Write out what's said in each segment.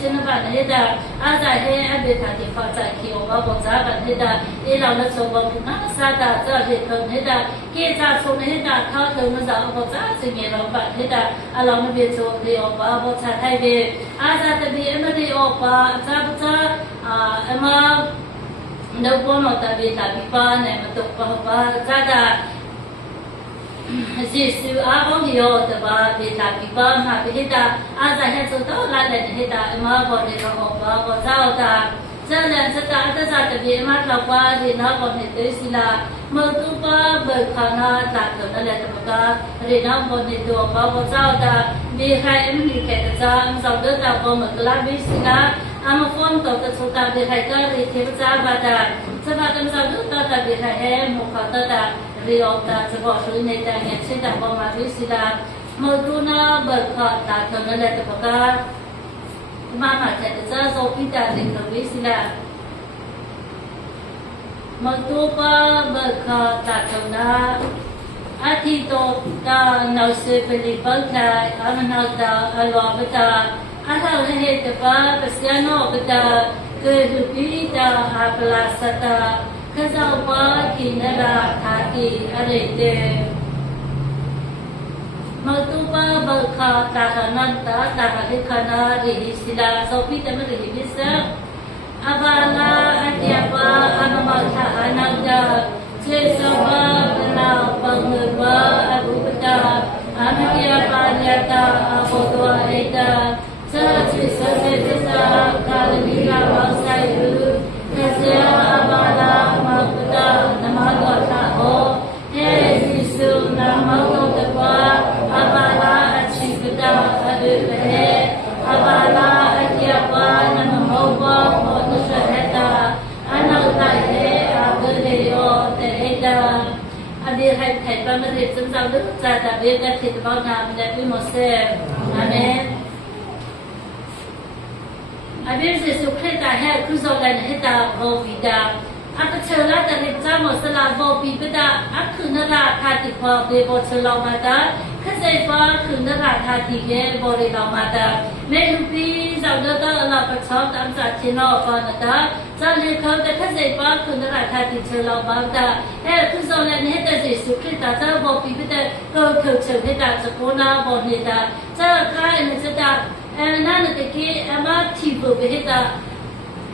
ရှင်ဘာနေဒါအာဇာဟဲအဘေတာဒီဖာချာကီယောဘောဇာဘနေတာအေလောလဆောဘောနာစာတာဇာဟေခနေတာကေဇာဆုံနေတာထောက်တုံးဇာဘောဇာစင်ငယ်လောဘနေတာအလောနဘေဆိုဒီယောဘောချာထိုင်ဘေအာဇာတဘီအမဒီယောဘာဇာဘဇာအမနောဘောနောတဘေတာဘီပါနေမတော့ဘာဇာတာYesu abang yo teba beta pipa ma beta aza he so to la le heta ma bo de ro ba bo zao ta zalan sata ta sa te bi ma tlaw pa de na bo ne te sila mo tu pa ba khana ta to na le ta ka re na bo ne to ba bo zao ta bi hai em ni ke ta za am zao de ta bo ma kla bi sila am phone to ta so ta bi hai ka re the za ba ta sa ba tam zao de ta bi hai he mo kha ta Riota sebuah sungai yang sedang memasuki sila Merduna berkata dengan terpakai Mama cakap so kita diketahui sila Mertupa berkata dengan Hati tu tak nak sebeli berkata Amanah tak Allah betul Asal hei tepat Pesiano betul Kehidupan tak apalah serta Kazaupa kinara thaki arete Matupa berkha tahananta tahalikhana rihisila sopi tamari bisa Abala atiapa anamatha ananda Sesama bela pangurwa abupata Amatiapa nyata abotua eta Sasisa sesisa kalimira wasayu Kasya abala makuta namagota ho Yesu namagota pa abala achikuta aduhe abala atyapa namamoba monushaheta anautai aguleyo tereta adir hai thai pamarit samsau đức cha ta biết đã thịt bao nam đã bị một xe amen Abir Yesu Krista hai kuzolan heta vovida akachela ta ritsa mosala vobi bida akhunara thati pho be bochelo mata khasai pho khunara thati ye bori lo mata melupi zawda ta ala pachau tam sa chino pho nata sa le kho ta khasai pho khunara thati chelo mata hai kuzolan heta Yesu Krista ta vobi bida ko khcheu heta sakona bonita sa kai ne sa Nana teki ama tipu behita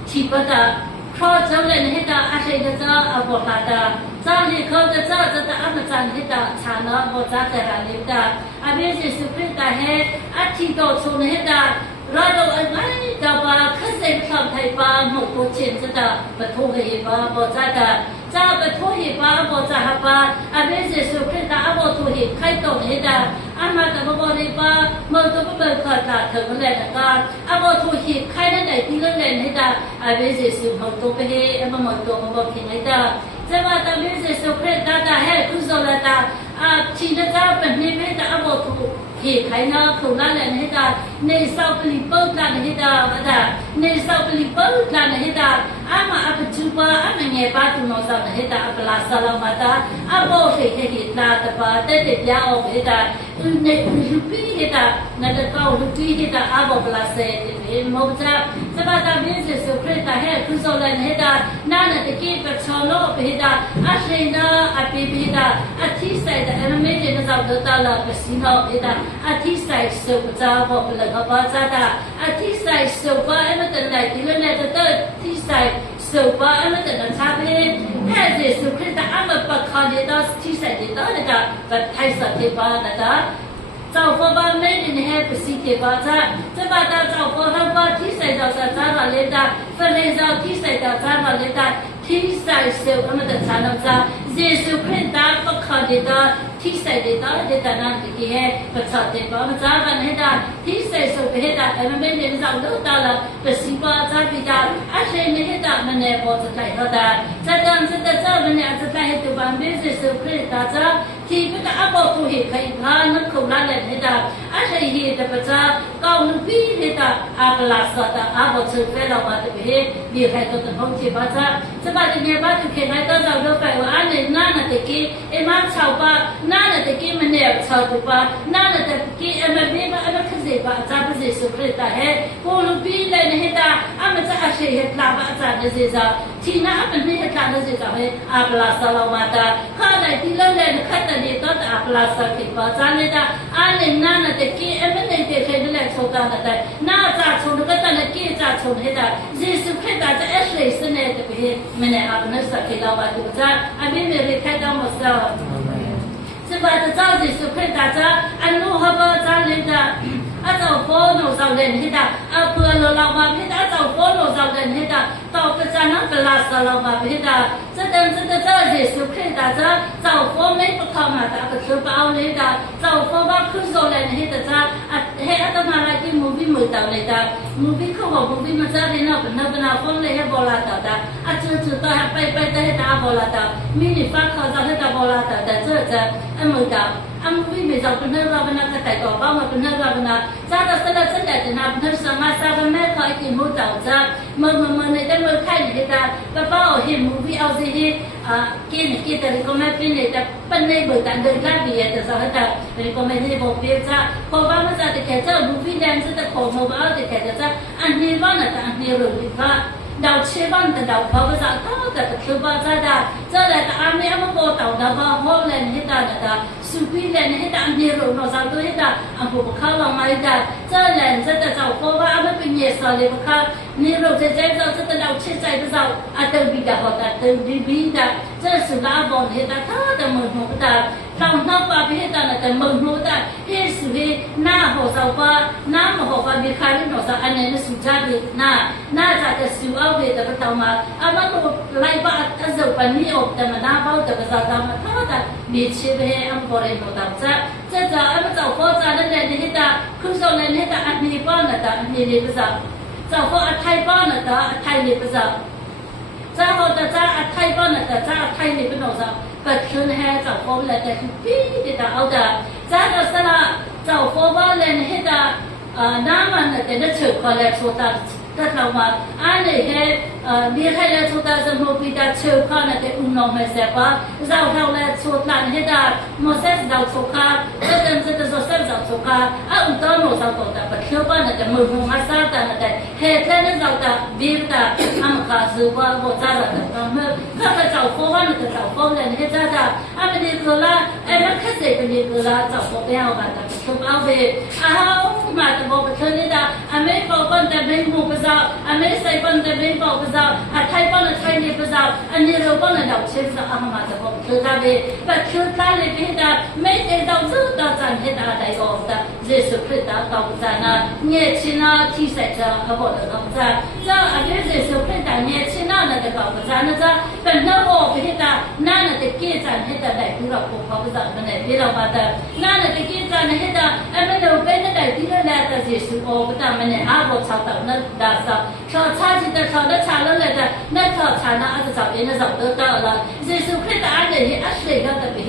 tipata cross jalan hita asai da abokata zali kau da amasan hita chana boza teralita abis Yesu Krista he ati do sun hita rado ai da ba khasai kham thai ba mo ko chen da batho he ba boza da za batho he ba boza ha ba abis Yesu Krista abo thu he khai to hita ama ta bo re ba mo to ba kha ta thang le na ka abo thu hi khai na dai ti le ne da abis Yesu ho to pe he ama mo to bo phin ai da za ba ta abis Yesu Krista ta he ku zo la ta a chi na ta pa ni me ta abo thu hi khai na khu na le ne da ne sau pli po ta ne da ba da ne sau pli po ta ne da ama ap chu ba ama nge ba tu no sa ne da apla sa la ma ta abo he he ta ta ba te te ya o be da ne lupi hita na ta kau lupi hita abo pla se ne mo cha sa ba ta bin Yesu Krista he ku so la ne da na na te ki pa cholo be da a she na a pe be da a thi sai da na me je na sa da ta la pa si no be da a thi sai so cha bo la ga ba cha da a thi sai so ba e ma ta dai ti le ne ta thi sai so ba e ma ta na cha be he Yesu Krista ama pa kha de da thi sai de da da ba thai sa te ba na da Zao phô ba mê đến hè bác sĩ tế ba cha Thế bà ta zao phô hâm ba thi xảy rào xa cha bà lên ta Phần lê rào thi xảy rào cha bà lên ta Thi xảy siêu ấm ta cha nằm cha Giê-xu Krista bác khá đề ta Thi xảy đề ta đề ta nàng tế kì hè Bà cha tế ba bà cha bà lên ta Thi xảy siêu bê hè ta Em mê đến rào lưu ta là bác sĩ ba cha bì ta Á xê mê hè ta mà nè bó cha lại hò ta Cha tâm cha ta cha mà nè cha lại hè tù bà mê Giê-xu Krista cha ที่พระอาบกุหิใครพานักขุนอะไรให้ตาอาศัยเหตุพระเจ้าก้าวนุ่งพี่ให้ตาอาบลาสตาอาบสุดเฟลเรามาตัวเหตุมีใครตัวต้นห้องที่พระเจ้าสบายดีบ้านทุกคนให้ตัวเราดูไปว่าอันนี้น่าหนักกี้เอ็มอาชาวบ้านน่าหนักกี้มันเนี่ยชาวตุบ้านน่าหนักกี้เอ็มบีบ้านเอ็มขึ้นเสียบ้านอาจารย์พระเจ้าสุขตาให้กูนุ่งพี่เลยให้ตาอามันจะอาศัยเหตุลาบอาจารย์พระเจ้าที่น่ามันไม่เหตุลาบพระเจ้าให้อาบลาสเรามาตาข้าได้ที่เล่นเล่นขัดแต่ดีต้นอาบลาสกิบอาจารย์เลยตาอันนี้น่าหนักกี้เอ็มไม่ได้เกิดขึ้นเลยชาวตาแต่น่าจะชนก็แต่ละกี้จะชนให้ตาเยซูคริสต์จะเอสเลสเนี่ยแต่เหตุมันเนี่ยอาบนักสักที่เรามาดูจ้าอันนี้มีเรื่องแค่ต้องมาสอนสบายเจ้าเยซูคริสต์จะอันนู้นเขาบอกจ้าเลยตาอาจารย์ฟ้อนเราเล่นให้ตาเอาเพื่อเรามาให้ตาอาจารย์ฟ้อนเราเล่นให้ตาต่อไปจะนั่งกลาสเรามาให้ตาจะเดินจะเจ้าเยซูคริสต์จะเจ้าฟ้อนไม่ประคองมาตาก็คือเอาเลยตาเจ้าฟ้อนว่าคือเราเล่นให้ตาจะให้อาตมาอะไรที่มูฟี่มือตาเลยตามูฟี่เขาบอกมูฟี่มาจะเรียนเอาเป็นนักเป็นนักฟ้อนเลยให้บอลาตาอาจารย์จุดต่อให้ไปแต่ให้ตาบอลาตามินิฟ้าเขาจะให้ตาบอลาตาแต่เจ้าจะมือตาอันวิไม่จะเป็นเรื่องเราเป็นนักแต่ก่อนบ้างมาเป็นเรื่องเราเป็นนักจะเราสละสละจะนับเรื่องสมาสาเป็นแม่คอยกินมูเต่าจะเมื่อในแต่เมื่อใครในแต่ป้าป้าเห็นมูวี่เอาสิที่กินแต่ก็ไม่เป็นในแต่เป็นในเบอร์การเดินข้ามปีแต่สาวแต่ก็ไม่ได้บอกเพียงจะพอว่ามันจะแต่แค่เจ้ามูวี่แดนจะแต่ขอมาว่าแต่แค่จะอันนี้ว่าน่ะแต่อันนี้รู้ดีว่าดาวเชื่อบ้านแต่ดาวเขาจะต้องแต่คือว่าจะได้จะได้แต่อันนี้มันโบเต่าดาวว่าห้องเล่นให้ได้แต่สุขีเล่นให้ได้อันนี้รู้เราจะตัวให้ได้อันพวกเขาเราไม่ได้จะเล่นจะแต่เจ้าเพราะว่ามันเป็นเยสเลยพวกเขานี่เราจะใจเราจะแต่ดาวเชื่อใจพวกเราอันเดิมบิดาหัวแต่เดิมบิดาจะสุราบอลให้ได้ถ้าแต่มือหัวแต่เราหน้าปาให้ได้แต่มือหัวแต่ให้สุรีหน้าหัวเราว่าหน้าหัวว่ามีใครที่เราจะอันนี้สุจารีหน้าจะแต่สุเอาเวทแต่ต่อมาอามันก็ไล่บ้าถ้าจะปนิออกแต่มันหน้าเบาแต่ภาษาตามถ้าแต่มีชีวิตให้อันบริโภคตามจะอันมันจะพอจะนั่นแหละที่ตาคือส่วนนั้นให้ตาอันนี้บ้านนะตาอันนี้เลยภาษาจะพออันไทยบ้านนะตาอันไทยเลยภาษาจะพอแต่จะอันไทยบ้านนะตาจะอันไทยเลยเป็นภาษาปัจจุบันให้จะพอแล้วแต่คือพี่ที่ตาเอาแต่จะสละจะพอบ้านเลยให้ตาน้ำมันแต่จะเชื่อคนแรกสุดตาถ้าเรามาอันนี้ให้มีใครจะสุดตาจะมูปีตาเชื่อคนนั้นแต่อุ้มน้องไม่เสียป่ะเราแล้วสุดตาให้ตาโมเสสเราสุขาจะเดินจะโจเซฟเราสุขาอุ้มต้นเราสุขาแต่ปัจจุบันแต่มือหัวมาสาแต่แต่เหตุนั้นเราแต่บีบแต่อันขาสืบว่าโบจ้าเราแต่เมื่อถ้าเราจะฟ้องเราจะฟ้องเลยให้จ้าจ้าอันนี้คือละมันแค่เสียเป็นนี้คือละจะฟ้องแล้วมาแต่ทุกเอาไปมาแต่บอกเธอนี่จ้าอันไม่ฟ้องแต่ไม่มูภาษาอันไม่ใส่ปันแต่ไม่บอกภาษาอันไทยปันไทยนี่ภาษาอันนี้เราปันเราเชื่อภาษาอามาแต่บอกเธอได้แต่คือตาเลยเป็นแต่ไม่ได้เราจะต้องจันให้ตาได้ออกแต่เยซูคริสต์ต้องจันนะเนี่ยชินาที่ใส่จะเขาบอกเราต้องจันจะอันนี้เยซูคริสต์เนี่ยชินาเนี่ยจะบอกจันนะจะเป็นนักออกให้ตานั่นน่ะจะเกี่ยจันให้ตาได้ที่เราพบเขาภาษามันเนี่ยที่เรามาแต่นั่นน่ะจะเกี่ยจันให้ตาอันนั้นเราเป็นได้ที่เราได้แต่เยซูออกแต่มันเนี่ยอาบอกชาวต่างนั้นด่าสาวชาวชาติแต่ชาวนั้นชาวนั้นเลยแต่นั่นชาวชาตินั้นอาจจะจับเองนะจับตัวต่อละเยซูคริสต์อันนี้อัศจรรย์ก็จะเป็น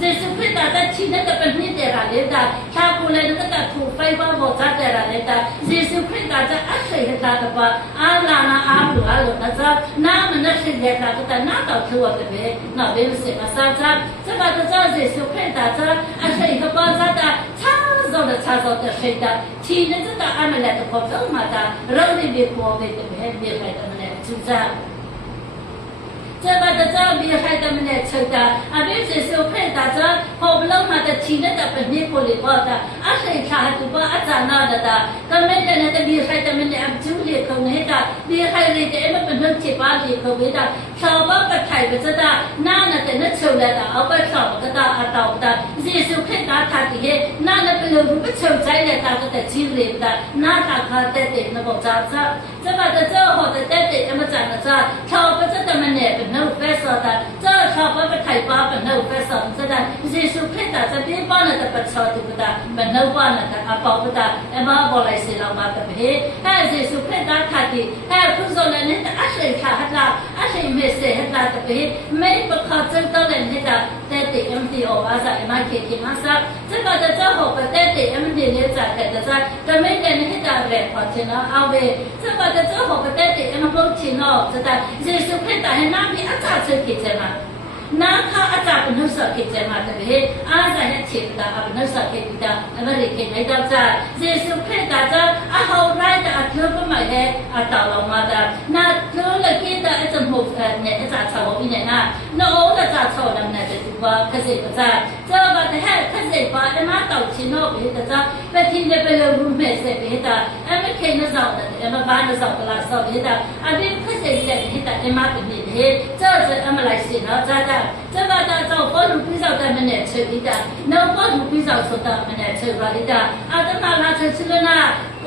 เยซูคริสต์แต่ที่นั่นจะเป็นนิเทศเลยแต่ชาวกุเลนก็จะถูกไฟฟ้าบดจัดเลยแต่เยซูคริสต์จะอัศจรรย์แต่ว่าอาลานะอาลูนะจ๊ะน้ำมันนั่นสิ่งเดียวกันแต่น้าต่อชัวร์จะเป็นน้าเป็นสิ่งมาสร้างจะว่าจะเยซูคริสต์จะอัศจรรย์ก็ว่าจะชาจะสิ่งแต่ที่นั่นจะอันนั้นแหละพอจะมาแต่เราได้เบียดพอเบียดเป็นเบียดไปแต่มันเนี่ยจุดจะว่าจะมีใครแต่มันเนี่ยเชื่อแต่อันนี้เยซูคริสต์จะพอเรามาแต่ที่นั่นจะเป็นนี่คนเลี้ยงแต่อาศัยชาติว่าอาจารย์น่าแต่ก็ไม่ได้นะแต่มีใครแต่มันเนี่ยจุดเลี้ยงเขาเนี่ยแต่มีใครเลี้ยงแต่มันเป็นเรื่องที่บ้านเลี้ยงเขาไม่ได้ชาวบ้านไปไทยไปจะได้น่าแต่นั่นเชื่อเลยแต่เอาไปสอบก็ได้อาตาแต่เยซูคริสต์ทางที่เห็นน่าเป็นเรื่องไม่เชื่อใจเลยแต่ที่เลี้ยงแต่น่าทางเขาแต่เด็กนะบอกจะว่าจะหัวแต่เด็กมันจะชาวบ้านจะมันเนี่ยเป็นนักเฟสต์จะชาวบ้านไปไทยป้าเป็นนักเฟสต์จะได้เยซูคริสต์จะเป็นบ้านแต่เป็นชาวที่เป็นนักบ้านแต่อาเปาแต่มาบอกอะไรสิเรามาแต่เฮ้ถ้าเยซูคริสต์ทางที่ถ้าคุณส่วนนั้นอาศัยขาหัดลาอาศัยเมสเซหัดลาแต่เฮ้ไม่ประคับจังตัวนั้นแต่ ติเอ็มดีโออาซาอิมาเคกิมาซาจะก็จะเจ้าหกประเทศติเอ็มดีเนี่ยจากแต่จะจะไม่เกินให้ตาแหลกพอชินะเอาเวจะก็จะเจ้าหกประเทศติเอ็มพวกชินอจะแต่เยซูคริสต์ให้น้ำพี่อาจารย์เชิญกิจมานาข้าอาจารย์เป็นนักศึกษากิจมาแต่เฮ้อาจารย์เนี่ยเชื่อตาเป็นนักศึกษากิจตาอเมริกันให้ดาวจ้าเยซูคริสต์จะเขาไรแต่อัตโนมัติมาให้อัตลงมาแต่นาเธอเลยคิดแต่อาจารย์หกเนี่ยอาจารย์ชาววิญญาณน้องอาจารย์ชาวดำเนี่ยจะถือว่าเกษตรจ้าเจ้าว่าแต่ให้เกษตรว่าเอ็มมาต่อชิโนไปแต่จ้าไปที่เนี่ยไปเรื่องเมสเซไปแต่เอ็มไม่เคยนึกสาวแต่เอ็มบ้านนึกสาวตลาดสาวไปแต่อันนี้เกษตรเนี่ยแต่เอ็มมาเป็นเฮ้เจ้าจะเอ็มอะไรสิเนาะจ้า这个大家不如比较在门内吃一点，能不如比较说到门内吃了一点，啊，等到拿出去了呢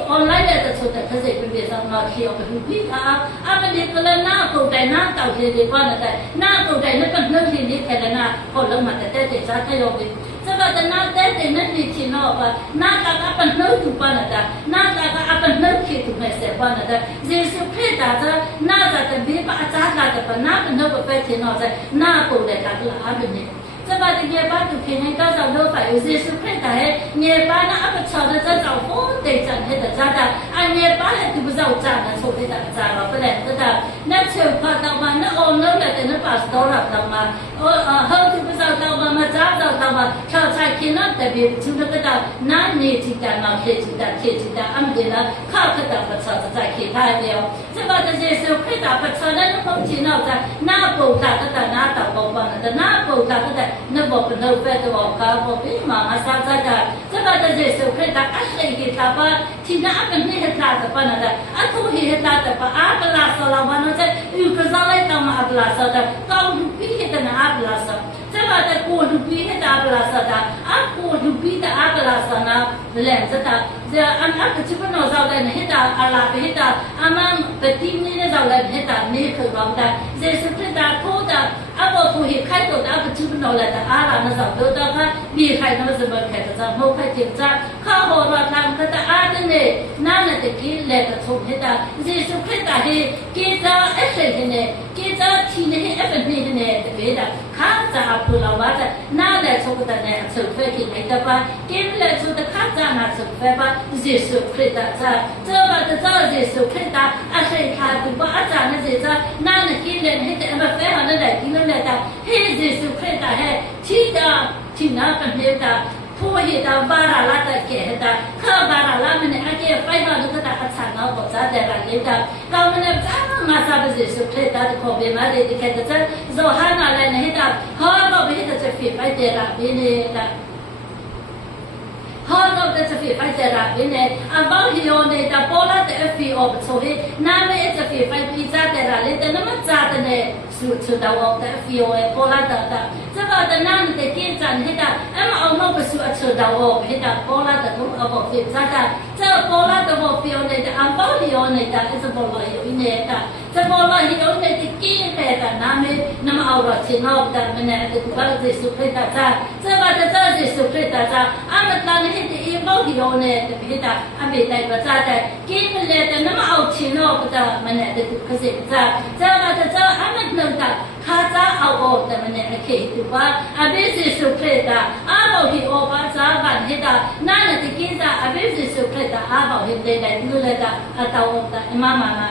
，online 的出的，可是分别上拿去我们比啊，啊，们那个人拿过来拿到这里关了的，拿过来那个能力你看了呢，可能嘛在在啥才有的。这个的拿在在那里去喏吧，拿大家本能就关了的，拿大家本能去就没事关了的，就是看大家拿着的别把咋拿的吧，拿本能不白去喏在拿过来大家阿本呢。这把的也把就偏偏搞上头发，有些是看到嘿，也把那阿不吵的这找风得整嘿的咋的，啊也把嘿就不找咋的错嘿的咋了不然这的，那手怕到嘛，那哦那来的那把是多了到嘛，后就不找到嘛嘛咋找到嘛，炒菜看那特别就那个的，那你鸡蛋嘛黑鸡蛋铁鸡蛋，俺们的那烤个的不炒的在其他的哦，这把的些手看到不炒的那风气那在那不炒的在那到不关的那不炒的在。那我不能别的我搞我比妈妈啥子的，这个的这是可以的，阿谁给他把，现在阿跟你是他的不能的，阿头是他的不，阿不拉手了，完了在有个上来干嘛阿不拉手的，高度比的那阿不拉手，这个的高度比的阿不拉手的，阿高度比的阿不拉手呢，两着的，这阿个基本上找的那的阿拉的的，阿们不听你的找的那的，你可搞的，这是可以的，头的。阿我不会开头的，阿不基本上来的，阿拉那找到的他，厉害那么怎么开的？咱后开进站，靠好了他们可的阿的呢，哪能的给来的从黑的，这是开的嘿，给着一岁的呢，给着天的嘿一分的呢，对不对的？看着阿不老娃子，哪来从的呢？收费给来的吧？给来从的看着那收费吧，这是开的这，这把的这是收开的，阿谁他就把阿咱那这这，哪能给来嘿的？阿费好那来给那。嘿，这是看到嘿，其他其他跟那的，ผู้เหตุบาราลาตะเกะตะข้าบาราลามันเนี่ยอาเกะไฟมาดูกะตะอัศนาบ่ซะแต่ละเลตะกามันเนี่ยจ้ามาซาบิสุเคตะขอเบมาเดติเกะตะโซฮานาเลนะเฮตะฮอบ่เฮตะจะฟิไฟเตระเบเนตะฮอบ่จะฟิไฟเตระเบเนอะบ่ฮิโอเนตะโปลาตะฟิโอบ่โซเฮนาเมจะฟิไฟปีซาแต่ละเลตะนะมะซาตะเนสุดาวแต่ฟิโอเอโปลาตะตะจะว่าตะนั้นแต่เกจันเฮตะอะมาเอามาบ่สุอะสุดาวเฮตะโปลาตะตุอะบ่ฟิซาตะจะโปลาตะบ่ฟิโอเนตะอะบ่ฮิโอเนตะจะบ่ลอยเนตะจะบ่ลอยฮิโอเนตะเกเฮตะนาเมนะมาเอารอชินอบตะมันเนี่ยตะบาเจสุเคตะจะว่าตะเจสุเคตะอะมะตะเฮตะอีบ่ฮิโอเนตะเฮตะอะเมไตบะซาตะเกมเลตะนะมาเอาชินอบตะมันเนี่ยตะกะเซจะว่าตะอะมะนตะคาซาเอาออกแต่มันเนี่ยเคตุว่าอเบสิสุเคตะอาบ่ฮิโอปาซาบันเฮตะนานะติกิซาอเบสิสุเคตะอาบ่เฮเตได้ดูเลตะอะตาวตะอิมามานะ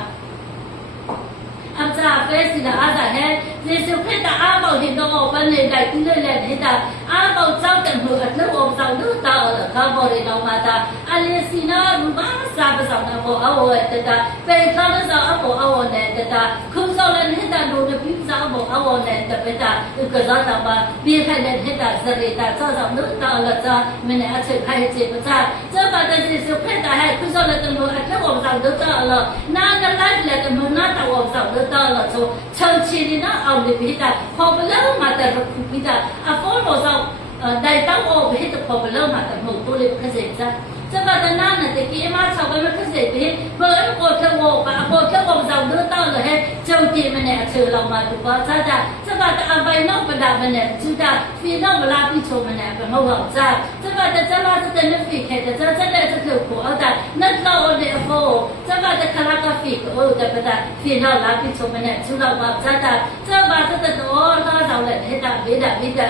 อับซาเฟสิละอาซาเฮสิสุเคตะอาบ่ฮิโตอบันเนี่ยได้ดูเลเฮตะอาบ่เจ้าแต่หูอัตโลอเจ้าดูตาละคาบ่เรนอมาตะอะเลสินารุบาซาบะซานะบ่เอาเวตะเปคานะซาอะบ่เอาเนตะคุซอเลนเฮตะโดนบิซาบ่เอาเนตะเปตะอุกะซาตะบาบีไคเลเฮตะซะเรตะซาซานุตะละซามะเนอะเชไคเจปะซาจะบาตะสิสุเคตะให้คุซอเลตะโลอัตโลอเจ้าดูตาละนานะไลฟ์เลตะโนนาตะอเจ้าดูตาละโซเชิญชีนี่นะเอาลิบิตะพอเบลมาตะรุบิตะอะฟอโลซาได้ตั้งโอเฮตะพอเบลมาตะโมตุลิคเซซะจะบาตะนานะตะกีมาชาวบ้านคเซเบเบิ่งโกเทโวปะโกเทโวเจ้าดูตาละเฮเจ้าจีมันเนี่ยเชื่อเรามาตุบาซะจะบาตะอะไบนอกปะดามันเนี่ยจุดาฟีนอกเวลาพี่โชมันเนี่ยเป็นโหว่าจะบาตะจะลาตะเนฟิเคตะจะได้จะถูกเอาตะนัดเราเดโฟจะบาตะคาราคาเฟ feet or the better feel how lucky so many to love Zata Zata the door hit up with a pizza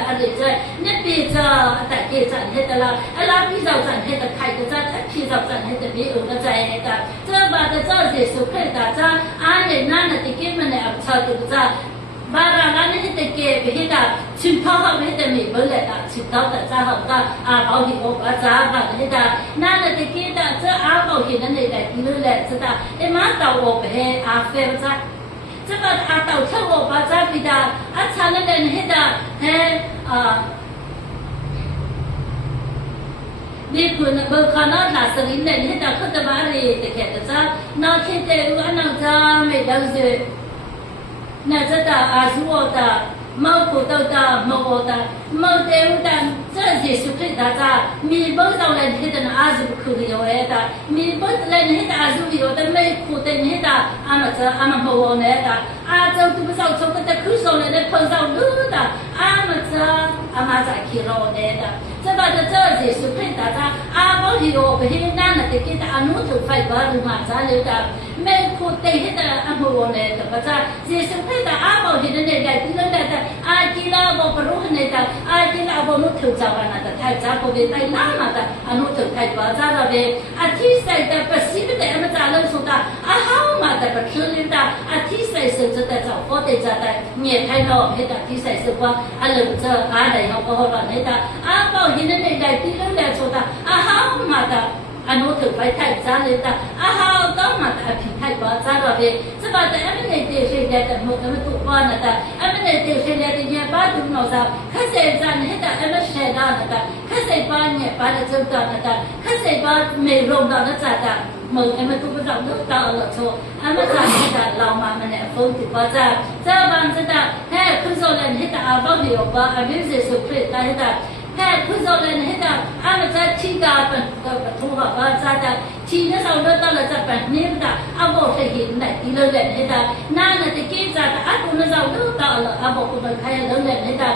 that is and hit a lot a lot of pizza and hit a kite that pizza and hit the view of the Zata the church is to play that I did none at the game and outside of the Bara hit the game hit up to talk with the me bullet to talk that Zaha about the over Zaha hit up none at the game that I'll go hidden that you let the matter over here after that 这个阿斗出我把这比的阿查那人迄个你kun berkana nasarin dan hita ketabari dekat tak na kita anak jam medalze na jata azuo ta mau ko ta mau ta mau teu dan 这是属于大家米本到来迄个阿zu可以有的米本来迄个阿zu有的没苦的迄个阿么这阿么好呢的阿就不知道从个苦手来的碰上路的阿么这阿么在去了的这把这是属于大家阿宝有不是那的给他阿努就快把路嘛在了的没苦的迄个阿好呢的把这是属于的阿宝迄个呢在地上的阿基拉我不รู้呢的阿基拉我努就Zawana the type Zapo de Lama, Anuto type Zarabe, a Tisa the Pacific Amazon Suda, a Hauma the Patrulinda, a Tisa says that our 40 Zata, near Taino, hit a Tisa Suba, a little Ada, Hokola, Neta, about hidden like Tilo Soda, a Hauma the Anuto by type Zalita, a how Doma a type Zarabe, it's about the eminent that the Mokamutu one at the eminent that the near Batu Noza, Kase Zan hit a Emma Kase Banya, Badazudanata, Kase Bad may roam down the Zata, Mokamutu dollar so Amazon hit a Lama and a phone to Baza, Zavan Zata, Hair Kuzol and hit a body of a business of plate like that. แค่คุณโซเลนให้ได้อาจจะชี้กาเป็นตัวแบบว่าจะชี้เนี่ยเราเริ่มต้นเราจะแบบนี้ได้อาบอกให้เห็นได้ที่เราเล่นให้ได้นั่นน่ะที่กิจจะอาคุณเราเริ่มต้นเราอาบอกคุณใครเราเล่นให้ได้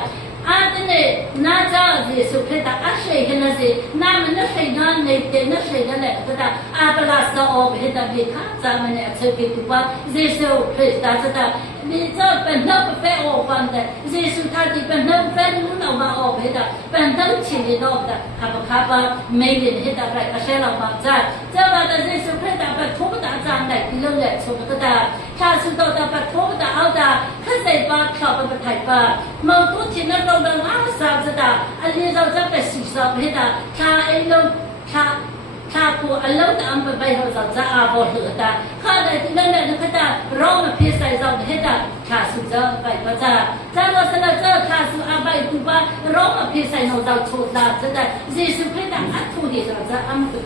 อาจจะเนี่ยน่าจะที่สุดให้ได้อาศัยเห็นนะสินั่นมันน่าใช่นั่นในเด็กน่าใช่นั่นแหละก็ได้อาปลาสโอให้ได้มีค่าจะมันเนี่ยจะเป็นตัวที่สุดให้ได้จะได้นี่จะเป็นนักแฟร์ออกมาแต่ที่สุดท้ายที่เป็นนักแฟร์นู้นออกมาออกให้ได้เป็นทั้งชีวิตออกได้ขับไม่ได้ให้ได้อะไรก็ใช่เรามาจะว่าแต่ที่สุดให้ได้เป็นทุกข์ได้จานได้ที่เราเล่นสุดก็ได้ถ้าสุดได้เป็นทุกข์ได้เอาได้ข้าใส่บาตรเข้าไปเป็นไทยบาตรมองตัวที่นั่นเราเดินหาสาวจะได้อันนี้เราจะไปศึกษาให้ได้ถ้าไอ้เราถ้าผู้อัลลอฮฺตามไปเขาจะอาบเหตุได้ข้าได้ที่นั่นเนี่ยเขาจะร้องมาพิสัยเราเหตุได้ถ้าสุดจะไปก็จะเราสละจะถ้าสุดอาไปตัวบ้าร้องมาพิสัยเราจะโชดได้จะได้ยิสุคริสต์อัดทุกอย่างเราจะอามันเป็น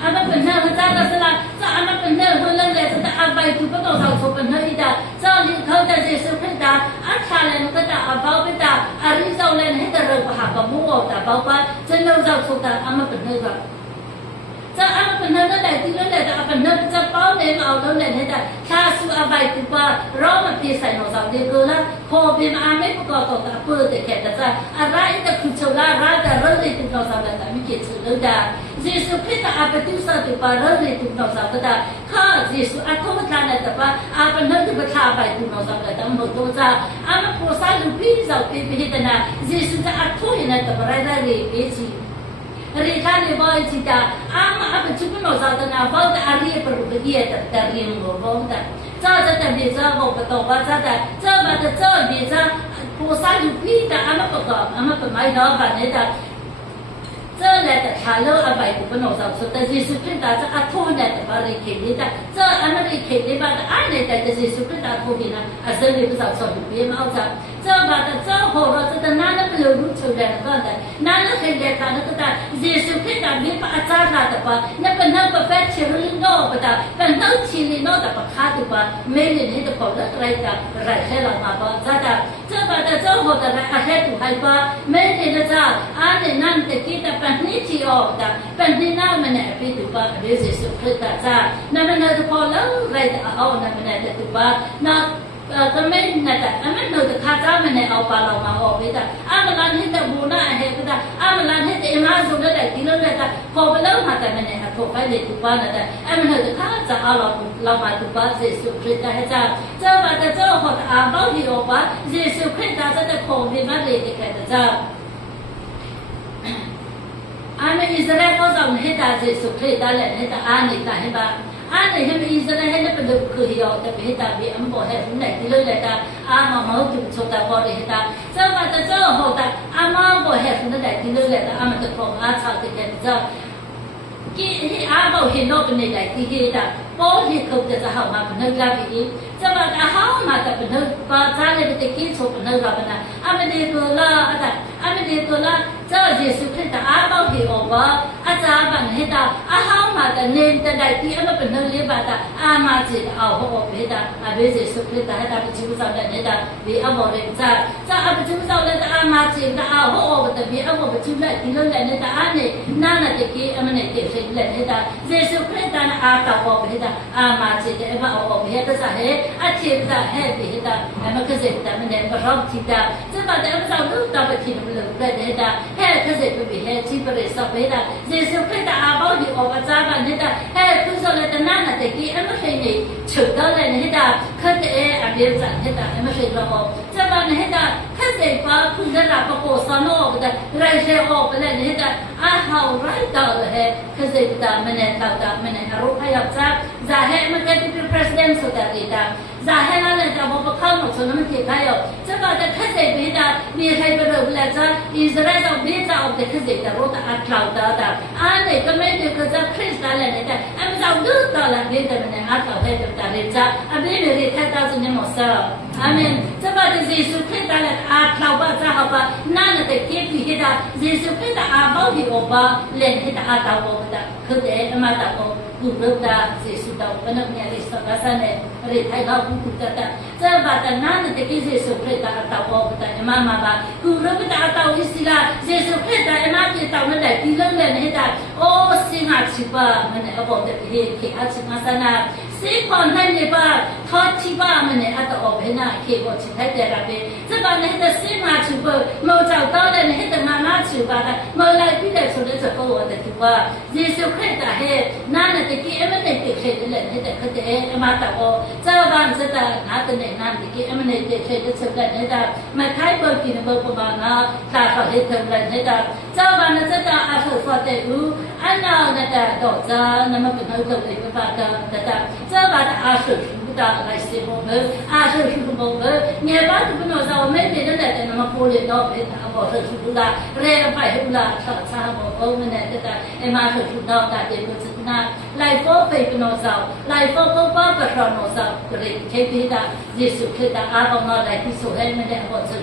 อามันเป็นเรื่องจะเราสละจะอามันเป็นเรื่องคนเรื่องเลยจะอาไปตัวบ้าเราโชดเป็นเรื่องได้จะเขาจะยิสุคริสต์อัดชาเลนก็จะอาบ่าวไปได้อาริซาเลนให้แต่เราหาบ่มัวแต่บ่าวไปจะเราจะโชดได้อามันเป็นเรื่องจะอามันเป็นเรื่องได้ที่เรื่องได้แต่อาเป็นเรื่องจะเป้าเนี่ยเอาเรื่องได้ให้ได้ถ้าสุอาไปตัวบ้าร้องมาพิสัยเราจะเด็กก็แล้วพอเป็นอาไม่ประกอบกับเปิดแต่แค่จะอะไรแต่คุณเชื่อละอะไรแต่เรื่องที่ตัวเราจะได้ไม่เกี่ยวกับเรื่องได้ยิสุคริสต์อาเป็นตัวสัตว์ป่าเรื่องที่ตัวเราจะได้ข้ายิสุอาทุกท่านแต่ว่าอาเป็นเรื่องที่ประชาไปตัวเราจะได้แต่หมดตัวจะอามันโพสต์ลูกพี่จะเป็นพิธีนะยิสุจะอาทุกอย่างแต่ว่าอะไรเรื่องที่รีท่านเลยบอกจิตาอามาเป็นชุดนอกจากนั้นว่าแต่อารีเป็นรูปเดียดแต่เรียนรู้ว่าแต่จะแต่เดี๋ยวจะบอกประตูว่าจะมาแต่เดี๋ยวจะโพสต์ลูกพี่แต่อามาประกอบอามาเป็นไม้ดอกแบบนี้แต่แหละแต่ชาโลอาไปตัวเป็นนอกจากสุดแต่ยิสุคริสต์จะอาทุนแต่ว่าเรื่องนี้แต่อามาเรื่องนี้ว่าแต่อันนี้แต่ยิสุคริสต์อาทุนนะอาศัยเรื่องสาวๆพี่มาเอาจะว่าแต่หัวเราจะนั่นเป็นรู้ชื่อเรื่องก็ได้นั่นเรื่องเด็กกันก็ได้ยิสุคริสต์มีพระอาจารย์แต่ว่านั่นเป็นนั่นเป็นแฟชั่นลิโน่แต่เป็นนั่นชิลิโน่แต่ว่าข้าตัวว่าไม่เรียนให้ตัวคนอะไรแต่ไรใช่เรามาบอกจะว่าแต่หัวแต่อาเทตุให้ว่าไม่เรียนจะอันนี้นั่นแต่คิดแต่เป็นนิจิออกแต่เป็นที่นั่นมันเนี่ยพี่ตัวว่ายิสุคริสต์จะนั่นมันจะพอแล้วไรแต่เอานั่นมันเนี่ยตัวว่านั่น ก็ไม่น่ะแต่ไม่โดนข้าจ้ามันเนี่ยเอาปลาเรามาออกไปแต่มันลันให้แต่บูน่าเห็นแต่มันลันให้แต่มาสุดแต่ที่เรื่องแต่พอไปเริ่มมาแต่มันเนี่ยพอไปเลยทุกวันแต่มันโดนข้าจ้าเอาเรามาทุกวันเจสุคริสต์ให้จ้าเจ้ามาแต่เจ้าหัวอาบ้าที่ออกว่าเจสุคริสต์จะแต่คงไม่มาเลยที่แค่จ้าอิสราเอลก็ต้องให้ตาเจสุคริสต์ได้แหละให้ตานี่ตาให้บ้าให้อิสราเอลให้เป็นลูกคือเดียวแต่ให้ตาบีอันบอกให้คนไหนที่เลิกเลยตามาเมาจุดโชตาพอเลยตาเจ้ามาแต่เจ้าหัวตามาบอกให้คนไหนที่เลิกเลยตามันจะครองชาวที่แก่เจ้ากี่ที่บอกเห็นโลกเป็นไหนที่เห็นตาพอที่เขาจะหามาเป็นเรื่องแบบนี้เจ้ามาหามาแต่เป็นเรื่องภาษาเลยเป็นกี่โชเป็นเรื่องแบบนั้นมันเดียวละแต่มันเดียวละเจ้าเยซูคริสต์บอกให้ออกว่าอาจารย์บังให้ตาหามาแต่เน้นแต่ใดที่มันเป็นเรื่องเลี้ยบตามาจิตเอาหัวให้ตาเบสเยซูคริสต์ให้ตาไปจิ้มซ้ำเลยให้ตาบีเอาบอกเลยจ้าไปจิ้มซ้ำเลยตามาจิตเอาหัวแต่บีเอาบอกไปจิ้มเลยที่เรื่องเลยตาเนี่ยนั่นน่ะที่กี่มันเนี่ยที่เป็นเลยให้ตาเยซูคริสต์ตาบอกให้ตามาจิตมาเอาบอกให้ตาจะให้อาทิตย์ตาให้บีให้ตามันก็จะตามันเนี่ยก็รอบที่ตาจะมาแต่เราดูตาไปที่มันเลยให้ตาให้ก็จะไปให้ที่บริษัทให้ตาเยซูคริสต์บอกให้ออกอาจารย์บังให้ตาให้คุณส่วนเลยตานั่นน่ะที่กี่มันไม่เนี่ยฉุดได้เลยให้ตาขึ้นอันเดียวกันให้ตาไม่ใช่เราบอกจะมาให้ตาขึ้นเสกว่าคุณจะรับประกอบสนอก็ได้ไรเชื่อออกไปเลยให้ตาเขาไรต่อเลยขึ้นเสกตามันเนี่ยตามันเนี่ยรู้ให้รับทราบจะให้มันแค่ที่เป็นประธานสุดท้ายตาจะให้นั่นเลยตาบอกเข้าหมดส่วนนั้นมันเกี่ยวกับจะมาแต่ขึ้นเสกให้ตามีใครไปรู้เลยจ้าอิสราเอลจะไม่จะออกแต่ขึ้นเสกแต่รู้แต่อัดเราตาเนี่ยก็ไม่ได้ก็จะคริสต์อะไรเนี่ยแต่มันจะดูต่อหลังนี้แต่มันเนี่ยอัดเราให้แต่เรื่องจ้าไม่ได้เรียกให้ตาจะเนี่ยหมดซะอาเมนจะมาแต่เยซูคริสต์อะไรอัดเราบ้าจะเอาบ้านั่นแต่เกี่ยวกับให้ตาเยซูคริสต์อาบ้าที่ออกบ้าเล่นให้ตาอัดเราบ้าคือเดี๋ยวมาตาก็กูรู้ตาเยซูตาวันนั้นเนี่ยริสต์ก็สั่นเนี่ยเรียกให้เรากูตาจะมาแต่นั่นแต่เกี่ยวกับเยซูคริสต์อัดเราบ้าแต่มาบ้ากูรู้ตาอัดเราอิสระเยซูคริสต์มาที่ตามันได้ที่เรื่องเล่นให้ตาโอ้สิ่งอาชีพมันเนี่ยบอกแต่ที่เกี่ยวกับอาชีพมาสนาสิ่งคนให้เนี่ยบ้าทอดที่บ้ามันเนี่ยอัดออกให้หน้าเกี่ยวกับสิ่งให้เดี๋ยวเราไปจะมาเนี่ยแต่สิ่งอาชีพเมื่อเจ้าต้นเนี่ยให้แต่มาอาชีพบ้าเมื่อไรพี่เด็กสุดจะก็ว่าแต่ที่ว่าเยซูคริสต์ให้นั่นแต่ที่มันเนี่ยติดเชื้อเลยให้แต่เขาจะมาแต่ว่าเจ้าบ้านจะแต่หาแต่เนี่ยนั่นที่มันเนี่ยติดเชื้อจะเชื่อเลยให้แต่มาใครเบอร์กินเบอร์ประมาณนั้นตาเขาให้เท่าไรให้แต่เจ้าบ้านจะแต่อาชีพว่าแต่อันนั้นแต่ดอกจ้านั่นมันเป็นเรื่องเลยไม่บ้าแต่เจ้าบ้านอาชีพตาอะไรสิบอกเลยอาชีพบอกเลยเนี่ยบ้านที่เป็นเราไม่เป็นนั่นแหละแต่นมาพูดเลยเนาะเป็นบอกเลยสุดละเรียนไปให้ดูละชาบอกโอ้มันเนี่ยแต่มาสุดเราแต่เดี๋ยวจะน่าไลฟ์โฟไปเป็นเราไลฟ์โฟก็ว่าเป็นเราเรียนแค่พิจารเยซูคริสต์อาบังเราไลฟ์ที่สุดให้มันเนี่ยบอกสุด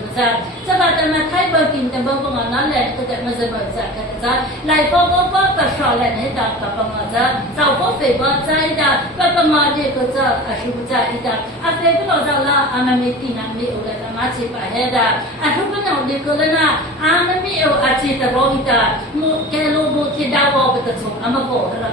จะมาแต่มาใครบอกกินแต่บอกว่านั่นแหละก็จะมาจะมาจากกันจะไลฟ์โฟก็ว่าเป็นเราแหละให้ตากับบังเราจะโฟไปว่าใจตากับบังเราเนี่ยก็จะอาชีพจะอีกอาเฟเป็นเราละอามันไม่ตีน้ำไม่เอาเลยแต่มาชิบะเฮดาอาทุกคนเอาเด็กเลยนะอามันไม่เอาอาชีพแต่รออีกมุกแกลูบุที่ดาวไปตัวส่งอามาบอกเรา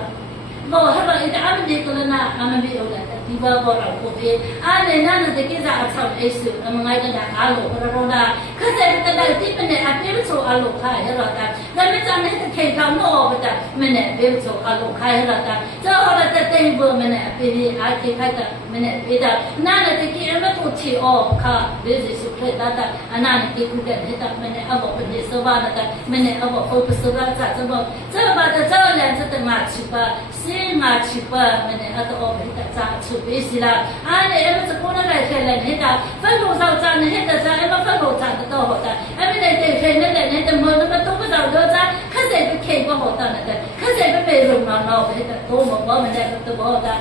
บอกให้เราอีกอามันเด็กเลยนะอามันไม่เอาเลยที่ว่าบอกเราพูดเองเนี่ยนั่นเด็กจะอาชอบเอสุอามันไงกันนะอาลูกเราได้คือแต่แต่ที่เป็นเนี่ยอาเปรี้ยวโซอาลูกใครให้เราได้แล้วไม่จำเป็นต้องเข่งเขาโน่ไปแต่มันเนี่ยเปรี้ยวโซอาลูกใครให้เราได้เจ้าเราแต่เต็มเบอร์มันเนี่ยเปรี้ยวอาเข่งใครแต่มันเนี่ยเปรี้ยวนั่นเด็กที่มันถูกชี้ออกค่ะเรื่องสุขเลยแต่อันนั้นที่คุณจะให้แต่มันเนี่ยเอาบอกเป็นเรื่องสบายแต่มันเนี่ยเอาบอกโอ้เป็นสบายจะบอกเจ้าบ้านเจ้าเนี่ยจะต้องมาชิบะสิ่งมาชิบะมันเนี่ยเอาตัวออกให้แต่จะชิบะสิละเนี่ยมันจะพูดอะไรแค่ไหนให้แต่ฟังดูเราจะให้แต่จะมาฟังดูจะตัวหัวแต่ไม่ได้เด็กแค่นั้นแต่เนี่ยแต่เมื่อมันต้องมาเราเยอะจ้าข้าเสพไปเข่งก็หัวแต่เนี่ยข้าเสพไปเป็นรุ่นน้องให้แต่ตัวบอกว่ามันได้ตัวบอกแต่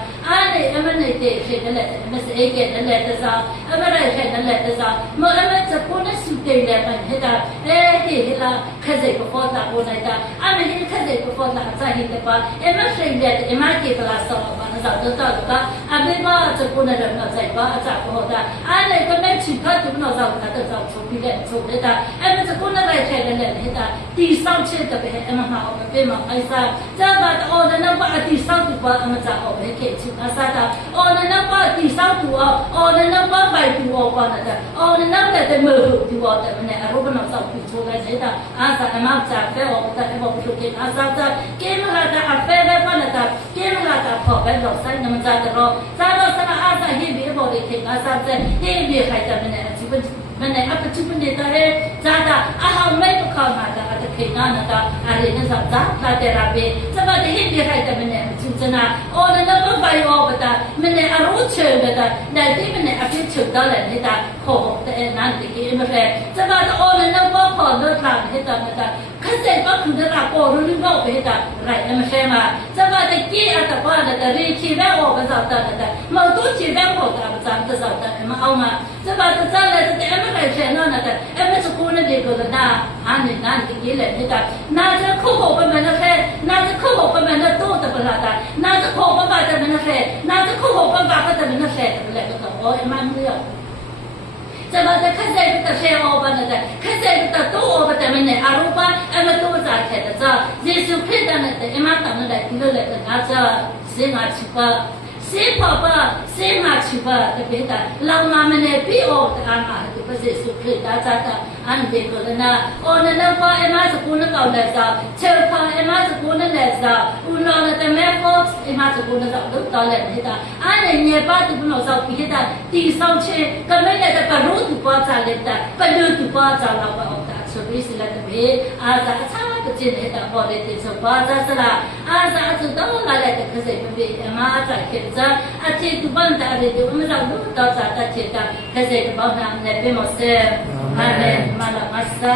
เนี่ยมันเนี่ยเด็กแค่นั้นแหละมันเองแค่นั้นแหละแต่จะไม่ได้แค่นั้นแหละแต่จะเมื่อมันจะพูดในสุดเดียวมันให้แต่เฮ้ยละข้าเสพก็ฟังแต่คนไหนแต่ไม่เห็นข้าเสพก็ฟังแต่จะเห็นแต่ว่ามันเองเนี่ยมันเกี่ยวกับสอบมันจะตัวตัวก็ไม่ว่าจะพูดในเรื่องอะไรว่าจะพูดแต่เนี่ยก็ไม่ชิดก็ถึงเราจะแต่จะชมพิเรนชมได้แต่มันจะพูดอะไรแค่นั้นแหละให้แต่ที่สาวเชื่อแต่เป็นมันมาเอาไปเป็นมาไอ้ซาจะมาโอ้นั่นว่าที่สาวตัวมันจะเอาไปเกี่ยวกับอาซาแต่โอ้นั่นว่าที่สาว tu o na na ba bai tu o pa na ta o na na ta te mo tu o ta ne a ro ba na sa pu cho ga se ta a sa ma cha fe o ta e bo pu ke a sa ta ke ma la ta a fe be pa na ta ke ma la ta pho be lo sa na ma cha ta ro sa ro sa na a sa hi bi e bo de ke a sa ta hi bi khai ta ne a chi ba mane apa chupa ne ta he zada aha mai ko kha ma ta ta ke na na ta a re na sa za ta te ra be sa ba de hi bi khai ta mane chu chana o na na ba bai o ba ta mane a ro che ba ta na ti mane a pi chu da la ne ta kho ta e na de ke ma re sa ba ta o na na ba pho no ta he ta na ta kha se ba khu da ra ko ru ru ba be ta rai na ma she ma sa ba de ke a ta ba na ta re chi ba o ba sa ta ta ma tu chi ba ko ta ba sa ta sa ta ma au ma sa ba ta sa la ta e来钱呢？那个，哎，没是过那这个的那，俺那给给来那个，那这口口不买那开，那这口口不买那多的不拉的，那这口不买的没那开，那这口口不买的没那开，不来个个，我也蛮没有。这把这看在不得谁我把那个，看在不得多我把咱们那阿鲁巴，俺们多咋开的这，耶稣看到那的，俺们当那来第二来的那这，谁拿去吧？谁跑吧？谁拿去吧？这边的，老妈们那比我的阿妈。不是说可大家的，俺这个人呐，我那那把俺妈是过那搞来着，车跑俺妈是过那来着，我那那的买货，俺妈是过那着都到来的，俺那年把都不能着别的，地上去，根本来的把路都不咋来的，把路都不咋老把我打，除非是来的别，啊咋差不进来的，我来的是不咋是啦，啊咋知道来来的可是不别，俺妈咋看着，啊这都帮打的，我们着路到咋的去的，可是都帮他那边。Amen. Malamasa.